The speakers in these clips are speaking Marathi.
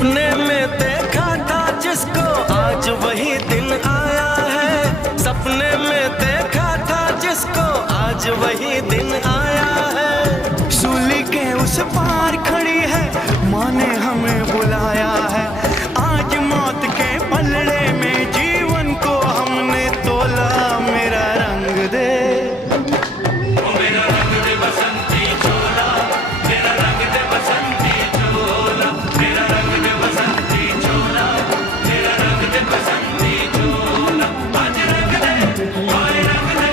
सपने में देखा था जिसको आज वही दिन आया है। सपने में देखा था जिसको आज वही दिन आया है। सूली के उस पार खड़ी है माँ ने हमें बुलाया है। आज मौत के पलड़े में जीवन को हमने तोला। मेरा रंग दे, मेरा रंग दे बसंती चोला, मेरा रंग दे बसंती चोला, मेरा रंग दे बसंती चोला, मेरा रंग दे बसंती चोला। आज रंग दे, ओए रंग दे,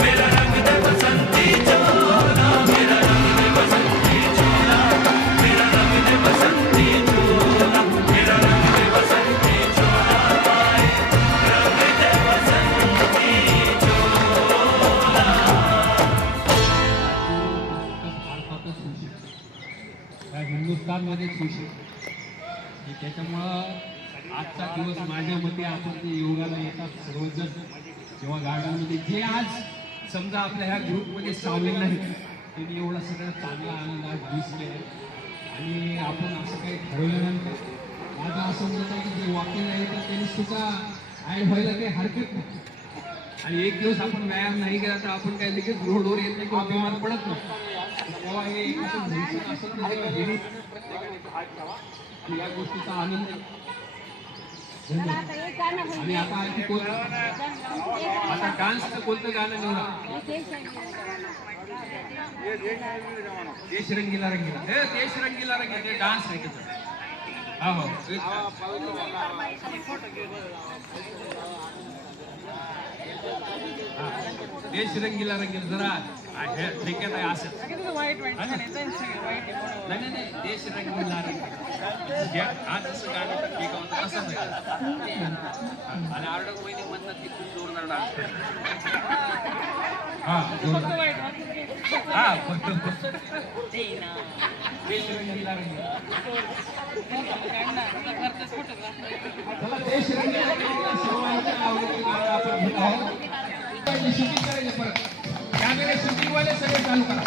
मेरा रंग दे बसंती चोला, मेरा रंग दे बसंती चोला, मेरा रंग दे बसंती चोला, मेरा रंग दे बसंती चोला, रंग दे बसंती चोला। भारतातच होऊ शकते, त्या हिंदुस्थानमध्येच होऊ शकते. त्याच्यामुळं आजचा दिवस माझ्या मते आपण ते योगाला येतात सर्वजण जेव्हा गार्डनमध्ये जे आज समजा आपल्या ह्या ग्रुपमध्ये सावले नाही त्यांनी एवढा सगळा चांगला आनंद आज दिसले आणि आपण असं काही ठरवल्यानंतर माझं असं म्हणत आहे की जे वॉकिंग आहे तर त्यांनी सुद्धा ॲड व्हायला काही हरकत नाही. आणि एक दिवस आपण व्यायाम नाही केला तर आपण काही लगेच रोडवर येत नाही किंवा बिमार पडत नाही. तेव्हा हे एकत्र भविष्य असं आणि या गोष्टीचा आनंद. आणि आता आणखी कोणतं आता डान्सचं कोणतं गाणं निवडा? देश रंगीला रंगीला, हे देश रंगीला रंगीला ते डान्स आहे त्याचा. हा हो देश रंगीला रंगीला जरा हे ठेक्यात आहे असं नाही नाही देश रंगीला रंगीला आज जसं गाणं तर ठीक होतं असं नाही. आणि आरडक वहिनी म्हणतात की खूप जोरदार डान्स हा देश रंगीला रंगीला देश रंगीला रंगीला सर्वांच्या आवडीचं गाणं आपण घेत आहोत. शूटिंग करायचं परत कॅमेरे शूटिंग वाले सगळे चालू करा.